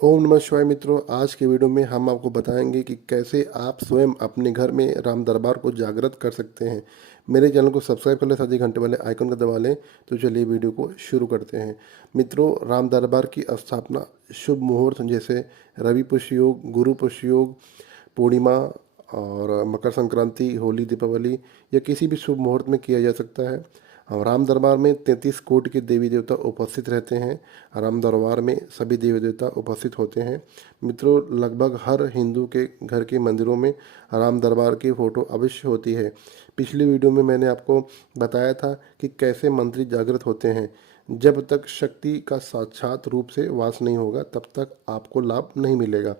ओम नमः शिवाय मित्रों। आज के वीडियो में हम आपको बताएंगे कि कैसे आप स्वयं अपने घर में राम दरबार को जागृत कर सकते हैं। मेरे चैनल को सब्सक्राइब कर लें, साथ ही घंटे वाले आइकन को दबा लें। तो चलिए वीडियो को शुरू करते हैं। मित्रों, राम दरबार की स्थापना शुभ मुहूर्त जैसे रवि पुष्य योग, गुरु पुष्य योग, पूर्णिमा और मकर संक्रांति, होली, दीपावली या किसी भी शुभ मुहूर्त में किया जा सकता है। राम दरबार में 33 कोटि के देवी देवता उपस्थित रहते हैं। राम दरबार में सभी देवी देवता उपस्थित होते हैं। मित्रों, लगभग हर हिंदू के घर के मंदिरों में राम दरबार की फ़ोटो अवश्य होती है। पिछली वीडियो में मैंने आपको बताया था कि कैसे मंत्री जागृत होते हैं। जब तक शक्ति का साक्षात रूप से वास नहीं होगा तब तक आपको लाभ नहीं मिलेगा।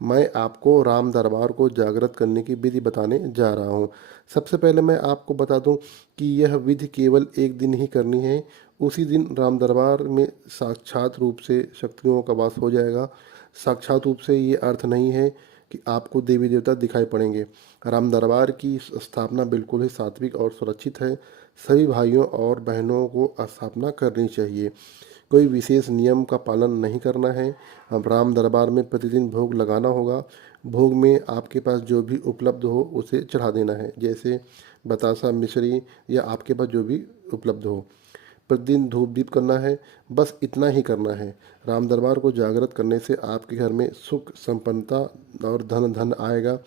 मैं आपको राम दरबार को जागृत करने की विधि बताने जा रहा हूँ। सबसे पहले मैं आपको बता दूं कि यह विधि केवल एक दिन ही करनी है। उसी दिन राम दरबार में साक्षात रूप से शक्तियों का वास हो जाएगा। साक्षात रूप से ये अर्थ नहीं है कि आपको देवी देवता दिखाई पड़ेंगे। राम दरबार की स्थापना बिल्कुल ही सात्विक और सुरक्षित है। सभी भाइयों और बहनों को स्थापना करनी चाहिए। कोई विशेष नियम का पालन नहीं करना है। अब राम दरबार में प्रतिदिन भोग लगाना होगा। भोग में आपके पास जो भी उपलब्ध हो उसे चढ़ा देना है, जैसे बतासा, मिश्री या आपके पास जो भी उपलब्ध हो। प्रतिदिन धूप दीप करना है, बस इतना ही करना है। राम दरबार को जागृत करने से आपके घर में सुख, संपन्नता और धन धन आएगा।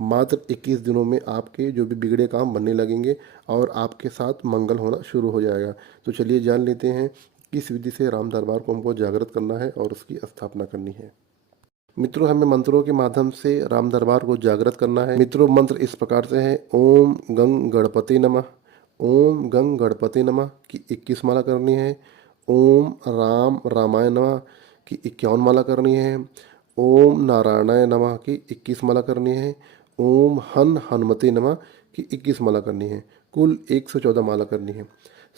मात्र 21 दिनों में आपके जो भी बिगड़े काम बनने लगेंगे और आपके साथ मंगल होना शुरू हो जाएगा। तो चलिए जान लेते हैं किस विधि से राम दरबार को हमको जागृत करना है और उसकी स्थापना करनी है। मित्रों, हमें मंत्रों के माध्यम से राम दरबार को जागृत करना है। मित्रों, मंत्र इस प्रकार से है। ओम गंग गणपति नमः। ओम गंग गणपति नमः की 21 माला करनी है। ओम राम रामाय नमः की 51 माला करनी है। ओम नारायणाय नमः की 21 माला करनी है। ओम हन हनुमते नमः की 21 माला करनी है। कुल 114 माला करनी है।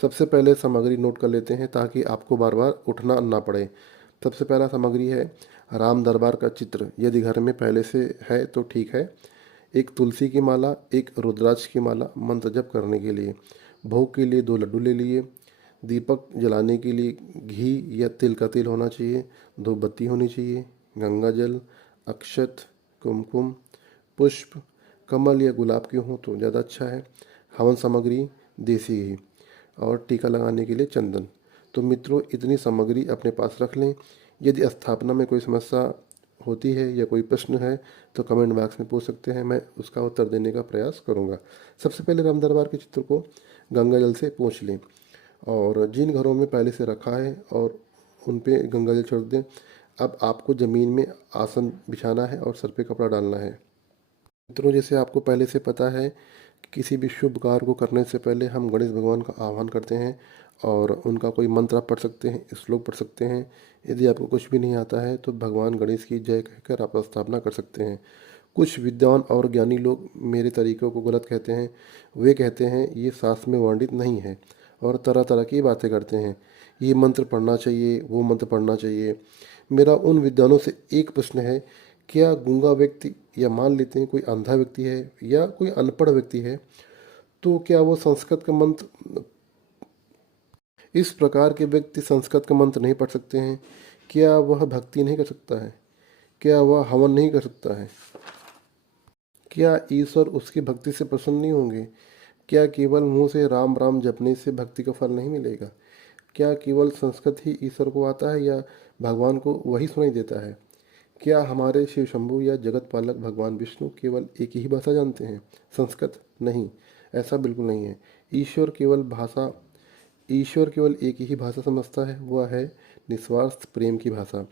सबसे पहले सामग्री नोट कर लेते हैं ताकि आपको बार बार उठना ना पड़े। सबसे पहला सामग्री है राम दरबार का चित्र। यदि घर में पहले से है तो ठीक है। एक तुलसी की माला, एक रुद्राक्ष की माला मंत्र जप करने के लिए। भोग के लिए 2 लड्डू ले लिए। दीपक जलाने के लिए घी या तिल का तेल होना चाहिए। 2 बत्ती होनी चाहिए। गंगा जल, अक्षत, कुमकुम, पुष्प, कमल या गुलाब के हों तो ज़्यादा अच्छा है। हवन सामग्री देसी घी और टीका लगाने के लिए चंदन। तो मित्रों, इतनी सामग्री अपने पास रख लें। यदि स्थापना में कोई समस्या होती है या कोई प्रश्न है तो कमेंट बॉक्स में पूछ सकते हैं, मैं उसका उत्तर देने का प्रयास करूंगा। सबसे पहले राम दरबार के चित्र को गंगा जल से पोंछ लें और जिन घरों में पहले से रखा है और उन पे गंगा जल छोड़ दें। अब आपको ज़मीन में आसन बिछाना है और सर पे कपड़ा डालना है। मित्रों, जैसे आपको पहले से पता है कि किसी भी शुभ कार्य को करने से पहले हम गणेश भगवान का आह्वान करते हैं और उनका कोई मंत्र आप पढ़ सकते हैं, श्लोक पढ़ सकते हैं। यदि आपको कुछ भी नहीं आता है तो भगवान गणेश की जय कहकर आप स्थापना कर सकते हैं। कुछ विद्वान और ज्ञानी लोग मेरे तरीक़ों को गलत कहते हैं। वे कहते हैं ये शास्त्र में वर्णित नहीं है और तरह तरह की बातें करते हैं। ये मंत्र पढ़ना चाहिए, वो मंत्र पढ़ना चाहिए। मेरा उन विद्वानों से एक प्रश्न है, क्या गूंगा व्यक्ति या मान लेते हैं कोई अंधा व्यक्ति है या कोई अनपढ़ व्यक्ति है, तो क्या वो संस्कृत का मंत्र, इस प्रकार के व्यक्ति संस्कृत का मंत्र नहीं पढ़ सकते हैं? क्या वह भक्ति नहीं कर सकता है? क्या वह हवन नहीं कर सकता है? क्या ईश्वर उसकी भक्ति से प्रसन्न नहीं होंगे? क्या केवल मुंह से राम राम जपने से भक्ति का फल नहीं मिलेगा? क्या केवल संस्कृत ही ईश्वर को आता है या भगवान को वही सुनाई देता है? क्या हमारे शिव शंभु या जगत पालक भगवान विष्णु केवल एक ही भाषा जानते हैं, संस्कृत नहीं? ऐसा बिल्कुल नहीं है। ईश्वर केवल एक ही भाषा समझता है, वह है निस्वार्थ प्रेम की भाषा।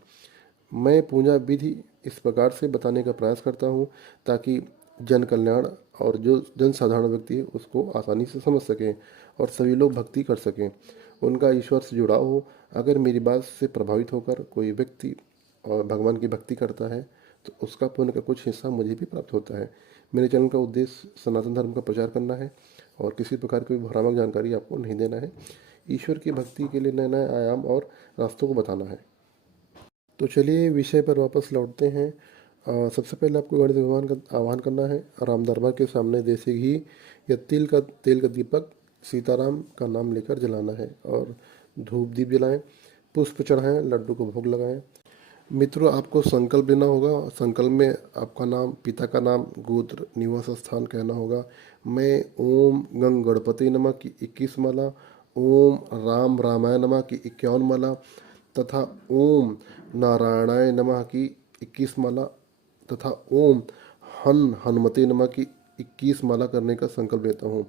मैं पूजा विधि इस प्रकार से बताने का प्रयास करता हूँ ताकि जन कल्याण और जो जन साधारण व्यक्ति है उसको आसानी से समझ सकें और सभी लोग भक्ति कर सकें, उनका ईश्वर से जुड़ाव हो। अगर मेरी बात से प्रभावित होकर कोई व्यक्ति और भगवान की भक्ति करता है तो उसका पुण्य का कुछ हिस्सा मुझे भी प्राप्त होता है। मेरे चैनल का उद्देश्य सनातन धर्म का प्रचार करना है और किसी प्रकार की भ्रामक जानकारी आपको नहीं देना है। ईश्वर की भक्ति के लिए नए नए आयाम और रास्तों को बताना है। तो चलिए विषय पर वापस लौटते हैं। सबसे पहले आपको गणेश भगवान का आह्वान करना है। राम दरबार के सामने देसी घी या तेल का दीपक सीताराम का नाम लेकर जलाना है और धूप दीप जलाएं, पुष्प चढ़ाएं, लड्डू को भोग लगाएं। मित्रों, आपको संकल्प लेना होगा। संकल्प में आपका नाम, पिता का नाम, गोत्र, निवास स्थान कहना होगा। मैं ओम गंग गणपति नमः की 21 माला, ओम राम रामाय नमः की 51 माला तथा ओम नारायणाय नमः की 21 माला तथा ओम हनुमते नमः की 21 माला करने का संकल्प लेता हूँ।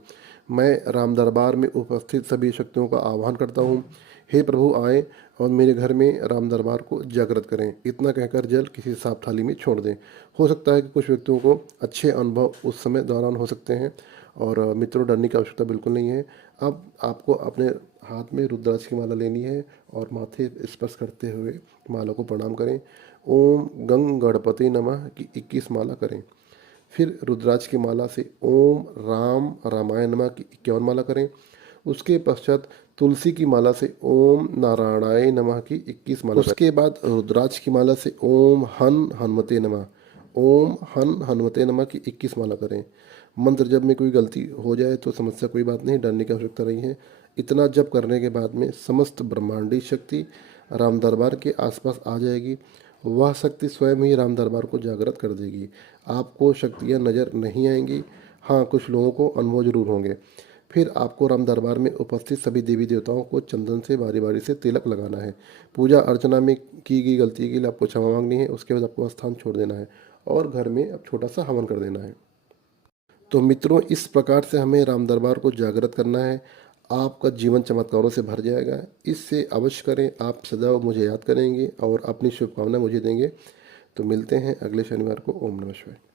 मैं राम दरबार में उपस्थित सभी शक्तियों का आह्वान करता हूँ। हे प्रभु, आए और मेरे घर में राम दरबार को जागृत करें। इतना कहकर जल किसी साफ थाली में छोड़ दें। हो सकता है कि कुछ व्यक्तियों को अच्छे अनुभव उस समय दौरान हो सकते हैं। और मित्रों, डरने की आवश्यकता बिल्कुल नहीं है। अब आपको अपने हाथ में रुद्राक्ष की माला लेनी है और माथे स्पर्श करते हुए माला को प्रणाम करें। ओम गंग गणपति नमः की 21 माला करें। फिर रुद्राक्ष की माला से ओम राम रामाय नमः की 51 माला करें। उसके पश्चात तुलसी की माला से ओम नारायणाय नमः की 21 माला करें। उसके बाद रुद्राक्ष की माला से ओम हनुमते नमः, ओम हनुमते नमः की 21 माला करें। मंत्र जप में कोई गलती हो जाए तो समस्या कोई बात नहीं, डरने की आवश्यकता नहीं है। इतना जप करने के बाद में समस्त ब्रह्मांडी शक्ति राम दरबार के आसपास आ जाएगी। वह शक्ति स्वयं ही राम दरबार को जागृत कर देगी। आपको शक्तियाँ नज़र नहीं आएंगी। हाँ, कुछ लोगों को अनुभव जरूर होंगे। फिर आपको राम दरबार में उपस्थित सभी देवी देवताओं को चंदन से बारी बारी से तिलक लगाना है। पूजा अर्चना में की गई गलती के लिए आपको क्षमा मांगनी है। उसके बाद आपको स्थान छोड़ देना है और घर में अब छोटा सा हवन कर देना है। तो मित्रों, इस प्रकार से हमें राम दरबार को जागृत करना है। आपका जीवन चमत्कारों से भर जाएगा। इससे अवश्य करें। आप सदैव मुझे याद करेंगे और अपनी शुभकामनाएं मुझे देंगे। तो मिलते हैं अगले शनिवार को। ओम नमः शिवाय।